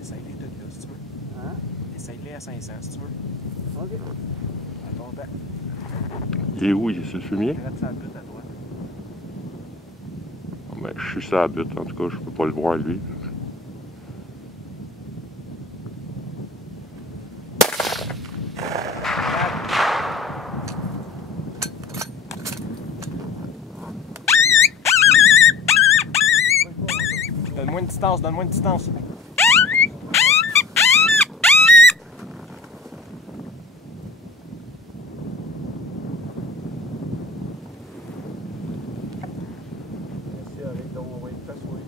Essaye-les toutes là, si tu veux. Hein? Essaye-les à 500, si tu veux. OK. À ton temps. Il est où? Il est sur le fumier? Gratte sa butte à droite. Ben, je suis sur la butte, en tout cas, je peux pas le voir, lui. Donne-moi une distance, donne-moi une distance. Merci, avec donc, on va être persuadé.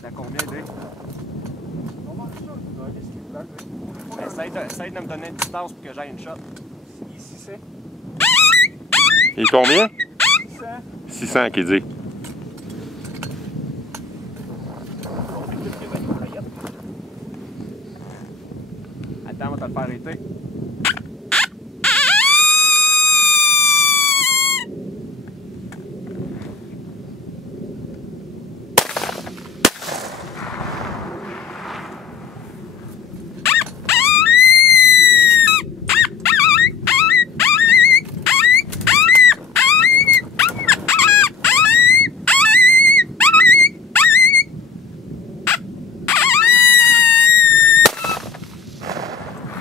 T'as combien d'œufs? On mange ça, tu dois aller ce qu'il veut. Essaye de me donner une distance pour que j'aille une shot. Ici, c'est Il est combien? 600. 600 qu'il dit. Attends, on va te le faire arrêter.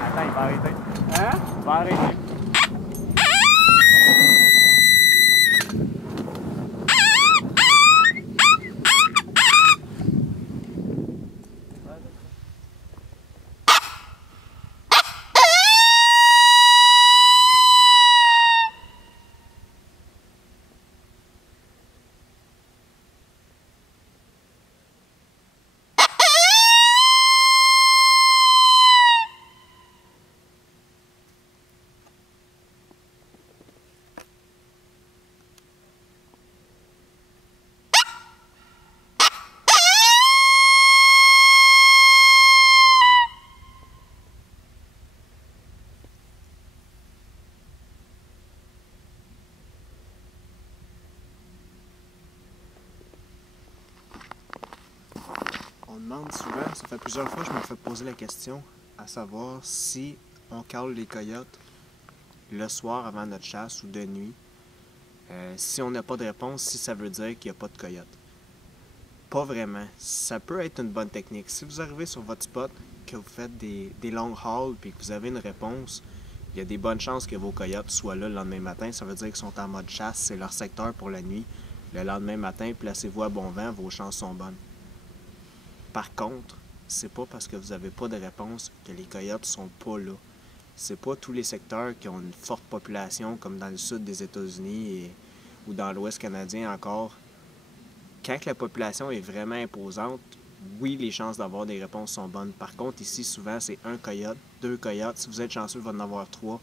Attends, il va arrêter. Hein? Il va arrêter. On demande souvent, ça fait plusieurs fois que je me fais poser la question, à savoir si on cale les coyotes le soir avant notre chasse ou de nuit. Si on n'a pas de réponse, si ça veut dire qu'il n'y a pas de coyotes. Pas vraiment. Ça peut être une bonne technique. Si vous arrivez sur votre spot, que vous faites des long hauls et que vous avez une réponse, il y a des bonnes chances que vos coyotes soient là le lendemain matin. Ça veut dire qu'ils sont en mode chasse, c'est leur secteur pour la nuit. Le lendemain matin, placez-vous à bon vent, vos chances sont bonnes. Par contre, c'est pas parce que vous n'avez pas de réponse que les coyotes sont pas là. C'est pas tous les secteurs qui ont une forte population, comme dans le sud des États-Unis ou dans l'ouest canadien encore. Quand la population est vraiment imposante, oui, les chances d'avoir des réponses sont bonnes. Par contre, ici, souvent, c'est un coyote, 2 coyotes. Si vous êtes chanceux, il va en avoir 3.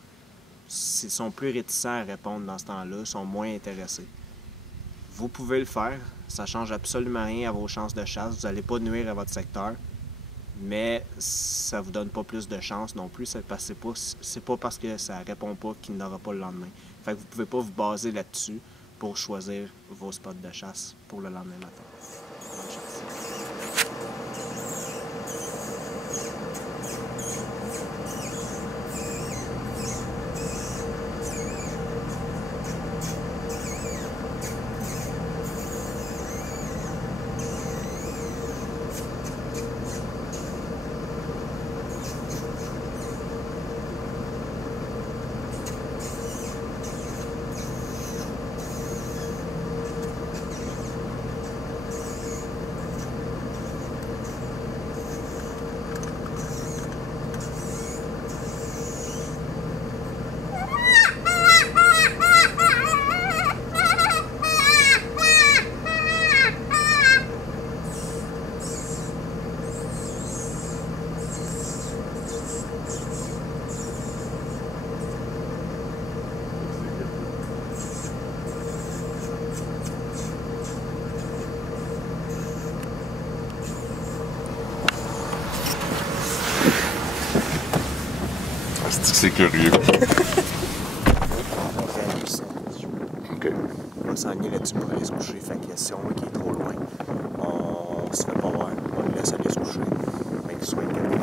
Ils sont plus réticents à répondre dans ce temps-là, ils sont moins intéressés. Vous pouvez le faire, ça change absolument rien à vos chances de chasse, vous n'allez pas nuire à votre secteur, mais ça vous donne pas plus de chance non plus, c'est pas parce que ça répond pas qu'il n'aura pas le lendemain. Fait que vous pouvez pas vous baser là-dessus pour choisir vos spots de chasse pour le lendemain matin. Bonne chasse. C'est curieux. On réalise ça. OK. On va s'enligner là-dessus pour aller se coucher. Fait que si on voit qu'il est trop loin, on se fait pas voir. On le laisse aller se coucher. Fait qu'il soit calme.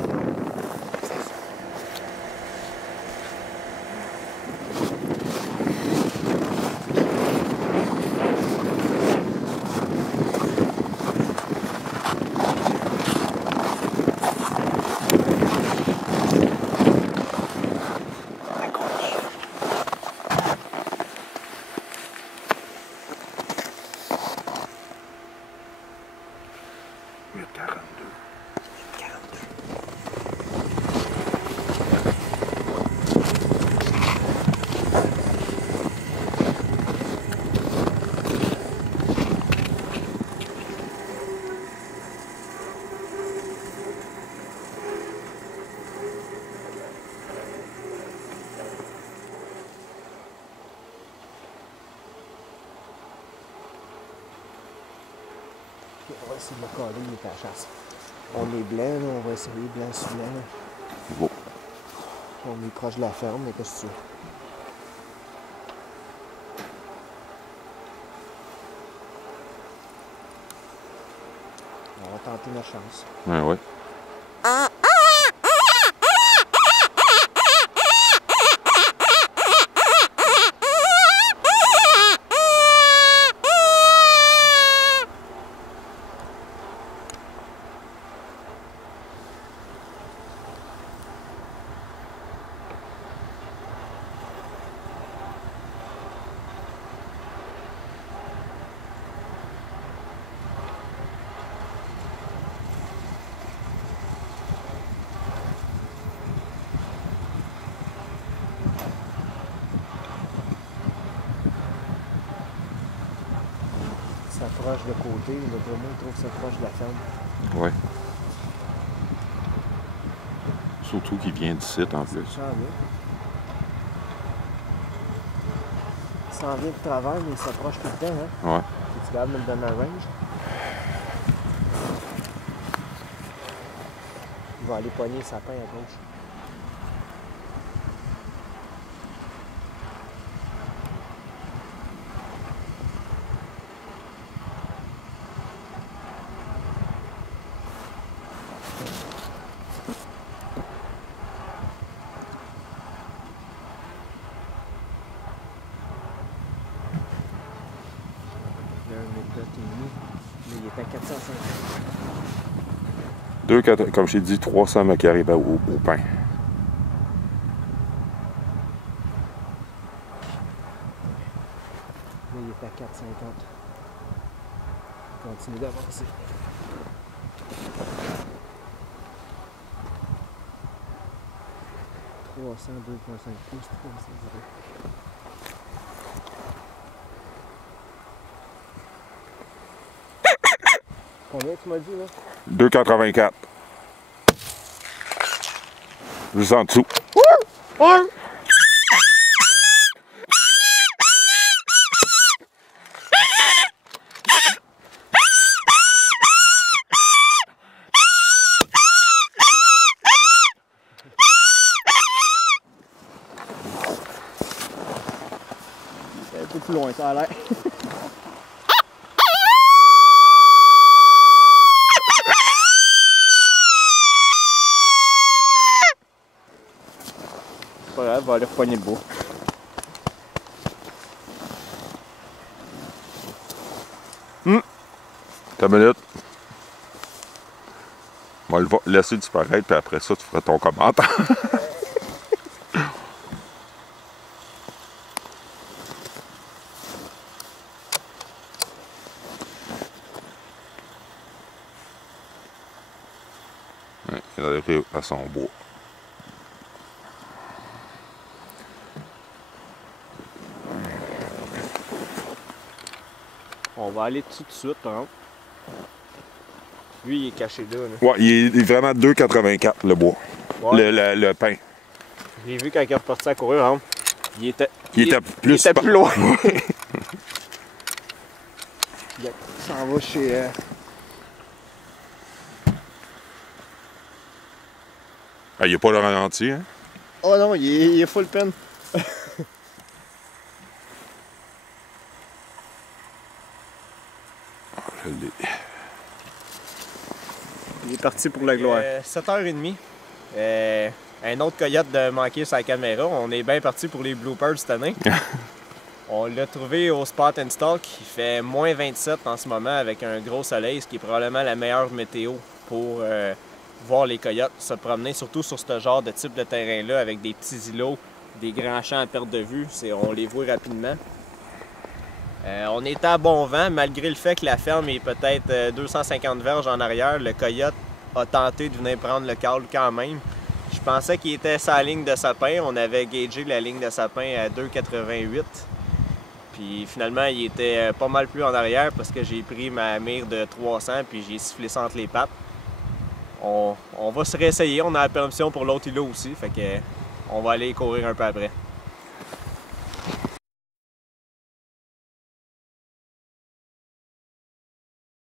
On va essayer de le coller, il est à la chasse. On est blanc, là, on va essayer blanc sur blanc. Là. Bon. On est proche de la ferme, mais qu'est-ce que tu veux? On va tenter notre chance. Ouais. S'approche de côté, le vraiment il trouve que ça proche de la ferme. Ouais. Surtout qu'il vient du site en plus. Ça s'en vient. Il s'en vient de travers, mais il s'approche tout le temps, hein? Ouais. Tu capable de me donner un range? Il va aller pogner le sapin à gauche. Mais il est à 450. Comme je t'ai dit, 300 mètres qui arrivent au pain. Là, il est à 450. Continue d'avancer. « 302,5 pouces, 300. Combien tu m'as dit, là? 2,84. Juste en dessous. C'est un peu plus loin, ça a l'air. C'est pas grave, on va aller repogner le bois. T'as une minute. On va le laisser disparaître, puis après ça, tu feras ton commentaire. Ouais, il arrive à son bois. On va aller dessus tout de suite, hein. Lui, il est caché là. Ouais, il est vraiment 2,84 le bois. Ouais. Le pain. J'ai vu quand il est reparti à courir, hein. Il était plus loin. Il s'en va chez... Ah, il n'y a pas le ralenti, hein? Oh non, il est full pen. Je l'ai. Il est parti pour la gloire. 7h30. Un autre coyote de manquer sa caméra. On est bien parti pour les bloopers cette année. On l'a trouvé au Spot and Stalk. Il fait moins 27 en ce moment avec un gros soleil, ce qui est probablement la meilleure météo pour voir les coyotes se promener, surtout sur ce genre de type de terrain-là avec des petits îlots, des grands champs à perte de vue. On les voit rapidement. On était à bon vent, malgré le fait que la ferme est peut-être 250 verges en arrière. Le coyote a tenté de venir prendre le call quand même. Je pensais qu'il était sa ligne de sapin. On avait gagé la ligne de sapin à 2,88. Puis finalement, il était pas mal plus en arrière parce que j'ai pris ma mire de 300 puis j'ai sifflé ça entre les pattes. On va se réessayer. On a la permission pour l'autre îlot aussi. Fait que on va aller courir un peu après.